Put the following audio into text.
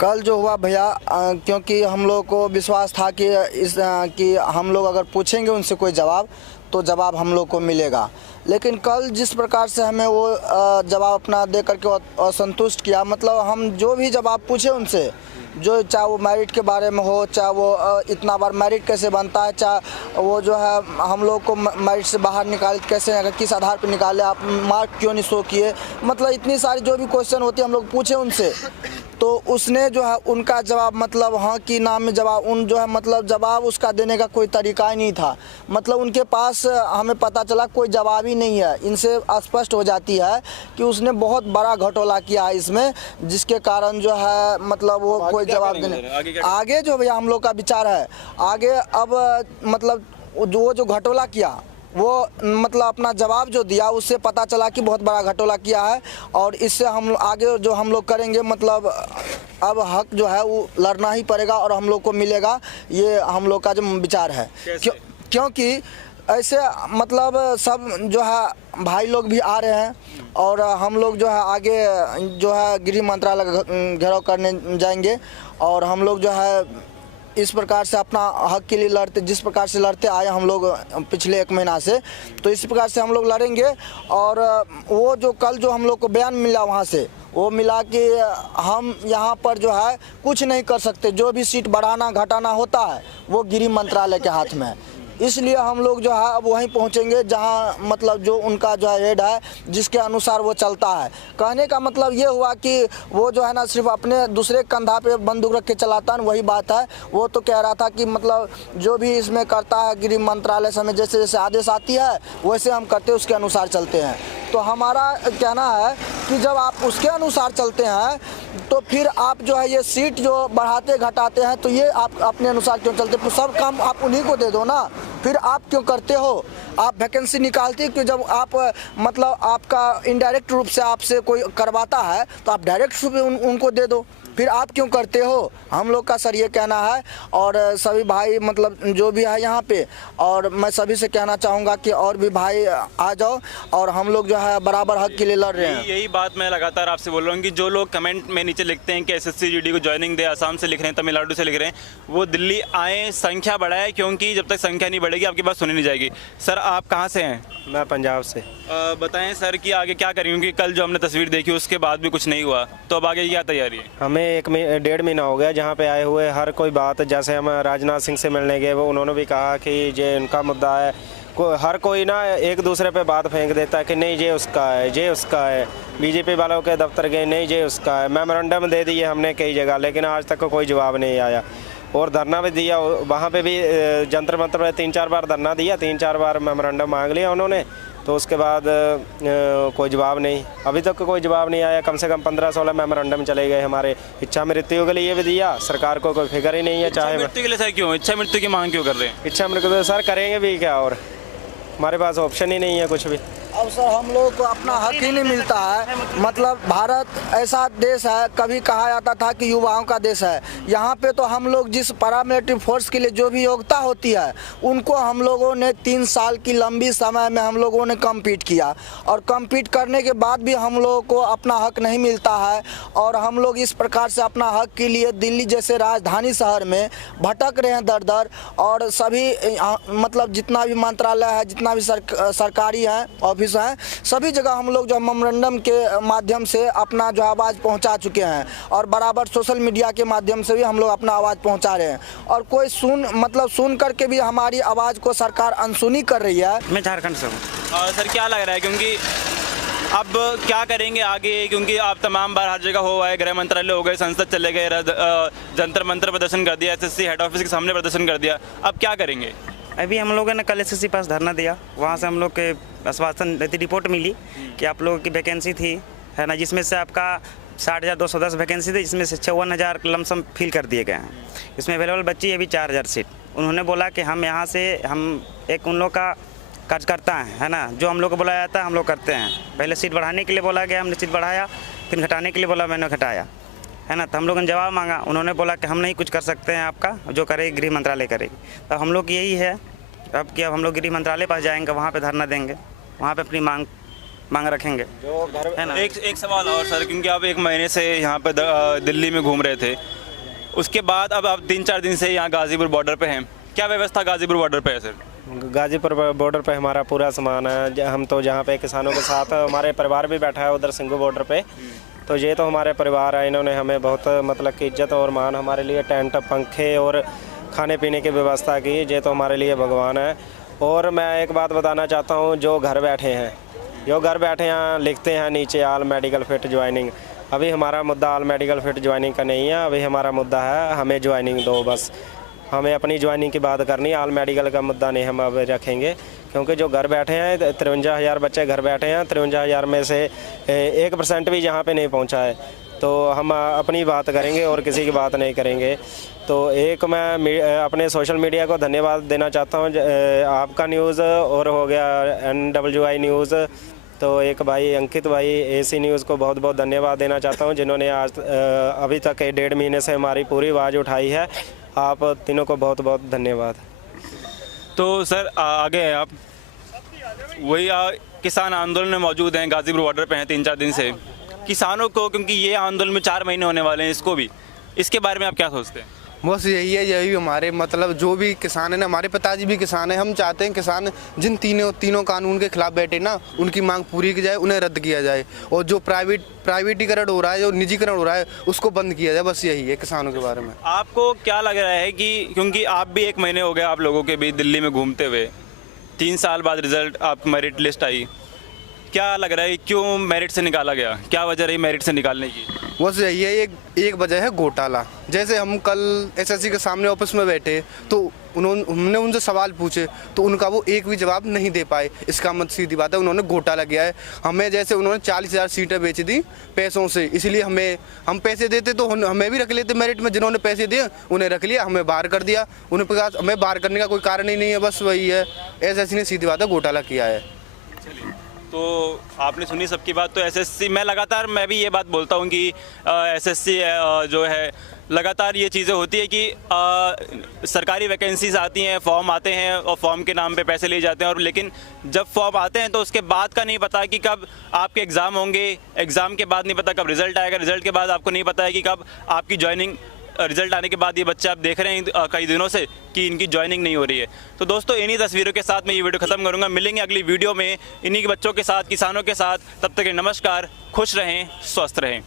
कल जो हुआ भैया, क्योंकि हम लोग को विश्वास था कि कि हम लोग अगर पूछेंगे उनसे कोई जवाब तो जवाब हम लोग को मिलेगा, लेकिन कल जिस प्रकार से हमें वो जवाब अपना दे करके असंतुष्ट किया। मतलब हम जो भी जवाब पूछे उनसे, जो चाहे वो मेरिट के बारे में हो, चाहे वो इतना बार मेरिट कैसे बनता है, चाहे वो जो है हम लोग को मेरिट से बाहर निकाले कैसे, किस आधार पर निकाले, आप मार्क क्यों नहीं शो किए, मतलब इतनी सारी जो भी क्वेश्चन होती है हम लोग पूछे उनसे, तो उसने जो है उनका जवाब मतलब हाँ कि नाम में जवाब उन जो है मतलब जवाब उसका देने का कोई तरीका ही नहीं था। मतलब उनके पास हमें पता चला कोई जवाब ही नहीं है। इनसे स्पष्ट हो जाती है कि उसने बहुत बड़ा घोटाला किया है इसमें, जिसके कारण जो है मतलब वो कोई जवाब देने आगे जो भैया हम लोग का विचार है आगे। अब मतलब वो जो घोटाला किया वो मतलब अपना जवाब जो दिया उससे पता चला कि बहुत बड़ा घोटाला किया है, और इससे हम आगे जो हम लोग करेंगे मतलब अब हक जो है वो लड़ना ही पड़ेगा और हम लोग को मिलेगा, ये हम लोग का जो विचार है। क्योंकि ऐसे मतलब सब जो है भाई लोग भी आ रहे हैं और हम लोग जो है आगे जो है गृह मंत्रालय का घेराव करने जाएंगे, और हम लोग जो है इस प्रकार से अपना हक के लिए लड़ते, जिस प्रकार से लड़ते आए हम लोग पिछले 1 महीना से, तो इस प्रकार से हम लोग लड़ेंगे। और वो जो कल जो हम लोग को बयान मिला वहाँ से, वो मिला कि हम यहाँ पर जो है कुछ नहीं कर सकते, जो भी सीट बढ़ाना घटाना होता है वो गृह मंत्रालय के हाथ में है। इसलिए हम लोग जो है अब वहीं पहुँचेंगे जहाँ मतलब जो उनका जो है हेड है, जिसके अनुसार वो चलता है। कहने का मतलब ये हुआ कि वो जो है ना सिर्फ अपने दूसरे कंधा पे बंदूक रख के चलाता है, वही बात है। वो तो कह रहा था कि मतलब जो भी इसमें करता है गृह मंत्रालय से हमें जैसे जैसे आदेश आती है वैसे हम करते उसके अनुसार चलते हैं। तो हमारा कहना है कि जब आप उसके अनुसार चलते हैं तो फिर आप जो है ये सीट जो बढ़ाते घटाते हैं तो ये आप अपने अनुसार क्यों चलते, तो सब काम आप उन्हीं को दे दो ना, फिर आप क्यों करते हो? आप वैकेंसी निकालते हैं कि जब आप मतलब आपका इनडायरेक्ट रूप से आपसे कोई करवाता है तो आप डायरेक्ट रूप में उनको दे दो, फिर आप क्यों करते हो? हम लोग का सर ये कहना है, और सभी भाई मतलब जो भी है यहाँ पे, और मैं सभी से कहना चाहूँगा कि और भी भाई आ जाओ, और हम लोग जो है बराबर हक के लिए लड़ रहे हैं। यही बात मैं लगातार आपसे बोल रहा हूँ कि जो लोग कमेंट में नीचे लिखते हैं कि एसएससी जीडी को ज्वाइनिंग दे, असम से लिख रहे हैं, तमिलनाडु से लिख रहे हैं, वो दिल्ली आए, संख्या बढ़ाए, क्योंकि जब तक संख्या नहीं बढ़ेगी आपकी बात सुनी नहीं जाएगी। सर आप कहाँ से हैं? मैं पंजाब से। बताएं सर कि आगे क्या करेंगे, क्योंकि कल जो हमने तस्वीर देखी उसके बाद भी कुछ नहीं हुआ, तो अब आगे क्या तैयारी है? हमें 1-1.5 महीना हो गया जहाँ पे आए हुए, हर कोई बात, जैसे हम राजनाथ सिंह से मिलने गए वो उन्होंने भी कहा कि ये उनका मुद्दा है। हर कोई ना एक दूसरे पे बात फेंक देता है कि नहीं ये उसका है, ये उसका है। बीजेपी वालों के दफ्तर गए, नहीं ये उसका है। मेमोरेंडम दे दिए हमने कई जगह, लेकिन आज तक कोई जवाब नहीं आया। और धरना भी दिया, वहाँ पे भी जंतर मंतर में 3-4 बार धरना दिया, 3-4 बार मेमोरेंडम मांग लिया उन्होंने, तो उसके बाद कोई जवाब नहीं, अभी तक कोई जवाब नहीं आया। कम से कम 15-16 मेमोरेंडम चले गए हमारे। इच्छा मृत्यु के लिए भी दिया, सरकार को कोई फिक्र ही नहीं है। चाहे मृत्यु के लिए सर क्यों इच्छा मृत्यु की मांग क्यों कर रहे हैं? इच्छा मृत्यु सर करेंगे भी क्या, और हमारे पास ऑप्शन ही नहीं है कुछ भी। अब सर हम लोगों को अपना हक ही नहीं मिलता है। मतलब भारत ऐसा देश है, कभी कहा जाता था कि युवाओं का देश है। यहाँ पे तो हम लोग जिस पैरामिलिट्री फोर्स के लिए जो भी योग्यता होती है उनको हम लोगों ने 3 साल की लंबी समय में हम लोगों ने कम्पीट किया, और कम्पीट करने के बाद भी हम लोगों को अपना हक नहीं मिलता है। और हम लोग इस प्रकार से अपना हक के लिए दिल्ली जैसे राजधानी शहर में भटक रहे हैं दर दर, और सभी मतलब जितना भी मंत्रालय है, जितना भी सरकारी है ऑफिस है, सभी जगह हम लोग जो मेमोरेंडम के माध्यम से अपना जो आवाज़ पहुंचा चुके हैं, और बराबर सोशल मीडिया के माध्यम से भी हम लोग अपना आवाज़ पहुंचा रहे हैं, और कोई सुन करके भी हमारी आवाज़ को सरकार अनसुनी कर रही है। मैं झारखंड से हूँ। सर क्या लग रहा है, क्योंकि अब क्या करेंगे आगे, क्योंकि आप तमाम बार हर जगह हो आए, गृह मंत्रालय हो गए, संसद चले गए, जंतर मंतर प्रदर्शन कर दिया, एसएससी हेड ऑफिस के सामने प्रदर्शन कर दिया, अब क्या करेंगे? अभी हम लोगों ने कल एसएससी पास धरना दिया, वहाँ से हम लोग के आश्वासन रिपोर्ट मिली कि आप लोगों की वैकेंसी थी, है ना, जिसमें से आपका 60,210 वैकेंसी थी, जिसमें से 54,000 लमसम फिल कर दिए गए हैं। इसमें अवेलेबल बच्ची अभी 4,000 सीट। उन्होंने बोला कि हम यहाँ से हम एक उन लोग का कार्यकर्ता है ना, जो हम लोग को बुलाया जाता है हम लोग करते हैं। पहले सीट बढ़ाने के लिए बोला गया, हमने सीट बढ़ाया, फिर घटाने के लिए बोला, मैंने घटाया, है ना। तो हम लोगों ने जवाब मांगा, उन्होंने बोला कि हम नहीं कुछ कर सकते हैं, आपका जो करेगी गृह मंत्रालय करेगी। तो हम लोग यही है अब कि अब हम लोग गृह मंत्रालय पास जाएंगे, वहाँ पे धरना देंगे, वहाँ पे अपनी मांग मांग रखेंगे, जो घर है ना। एक सवाल और सर, क्योंकि आप एक महीने से यहाँ पे दिल्ली में घूम रहे थे, उसके बाद अब आप 3-4 दिन से यहाँ गाज़ीपुर बॉर्डर पे हैं, क्या व्यवस्था गाज़ीपुर बॉर्डर पे है सर? गाजीपुर बॉर्डर पे हमारा पूरा सामान है। हम तो जहाँ पे किसानों के साथ हमारे परिवार भी बैठा है उधर सिंघू बॉर्डर पे, तो ये तो हमारे परिवार है। इन्होंने हमें बहुत मतलब कि इज्जत और मान, हमारे लिए टेंट, पंखे और खाने पीने की व्यवस्था की। ये तो हमारे लिए भगवान है। और मैं एक बात बताना चाहता हूँ, जो घर बैठे हैं लिखते हैं नीचे ऑल मेडिकल फिट ज्वाइनिंग, अभी हमारा मुद्दा ऑल मेडिकल फिट ज्वाइनिंग का नहीं है। अभी हमारा मुद्दा है हमें ज्वाइनिंग दो, बस हमें अपनी ज्वाइनिंग की बात करनी है। ऑल मेडिकल का मुद्दा नहीं हम अब रखेंगे, क्योंकि जो घर बैठे हैं 53,000 बच्चे घर बैठे हैं, 53,000 में से 1% भी यहाँ पे नहीं पहुँचा है, तो हम अपनी बात करेंगे और किसी की बात नहीं करेंगे। तो एक मैं अपने सोशल मीडिया को धन्यवाद देना चाहता हूँ, आपका न्यूज़ और हो गया NWI न्यूज़, तो एक भाई अंकित भाई AC न्यूज़ को बहुत बहुत धन्यवाद देना चाहता हूँ, जिन्होंने आज अभी तक 1.5 महीने से हमारी पूरी आवाज़ उठाई है। आप तीनों को बहुत बहुत धन्यवाद। तो सर आगे हैं आप, वही किसान आंदोलन में मौजूद हैं, गाज़ीपुर बॉर्डर पे हैं 3-4 दिन से। किसानों को, क्योंकि ये आंदोलन में 4 महीने होने वाले हैं, इसको भी, इसके बारे में आप क्या सोचते हैं? बस यही हमारे मतलब जो भी किसान है ना, हमारे पिताजी भी किसान है, हम चाहते हैं किसान जिन तीनों कानून के खिलाफ बैठे ना, उनकी मांग पूरी की जाए, उन्हें रद्द किया जाए, और जो प्राइवेटीकरण हो रहा है, जो निजीकरण हो रहा है, उसको बंद किया जाए। बस यही है किसानों के बारे में। आपको क्या लग रहा है कि, क्योंकि आप भी 1 महीने हो गए आप लोगों के बीच दिल्ली में घूमते हुए, 3 साल बाद रिजल्ट आपकी मेरिट लिस्ट आई, क्या लग रहा है क्यों मेरिट से निकाला गया, क्या वजह रही मेरिट से निकालने की? बस यही है, एक वजह है घोटाला। जैसे हम कल SSC के सामने ऑफिस में बैठे, तो हमने उनसे सवाल पूछे, तो उनका वो एक भी जवाब नहीं दे पाए। इसका मतलब सीधी बात है उन्होंने घोटाला किया है। हमें जैसे उन्होंने 40,000 सीटें बेच दी पैसों से, इसलिए हम पैसे देते तो हमें भी रख लेते मेरिट में। जिन्होंने पैसे दिए उन्हें रख लिया, हमें बाहर कर दिया। उन्हें पास हमें बाहर करने का कोई कारण ही नहीं है, बस वही है। SSC ने सीधी बात है घोटाला किया है। तो आपने सुनी सबकी बात। तो SSC, मैं भी ये बात बोलता हूँ कि SSC जो है, लगातार ये चीज़ें होती है कि सरकारी वैकेंसीज आती हैं, फॉर्म आते हैं और फॉर्म के नाम पे पैसे लिए जाते हैं, और लेकिन जब फॉर्म आते हैं तो उसके बाद का नहीं पता कि कब आपके एग्ज़ाम होंगे, एग्ज़ाम के बाद नहीं पता कब रिज़ल्ट आएगा, रिज़ल्ट के बाद आपको नहीं पता है कि कब आपकी ज्वाइनिंग, रिजल्ट आने के बाद ये बच्चे आप देख रहे हैं कई दिनों से कि इनकी ज्वाइनिंग नहीं हो रही है। तो दोस्तों, इन्हीं तस्वीरों के साथ मैं ये वीडियो ख़त्म करूँगा। मिलेंगे अगली वीडियो में इन्हीं के बच्चों के साथ, किसानों के साथ। तब तक के नमस्कार, खुश रहें, स्वस्थ रहें।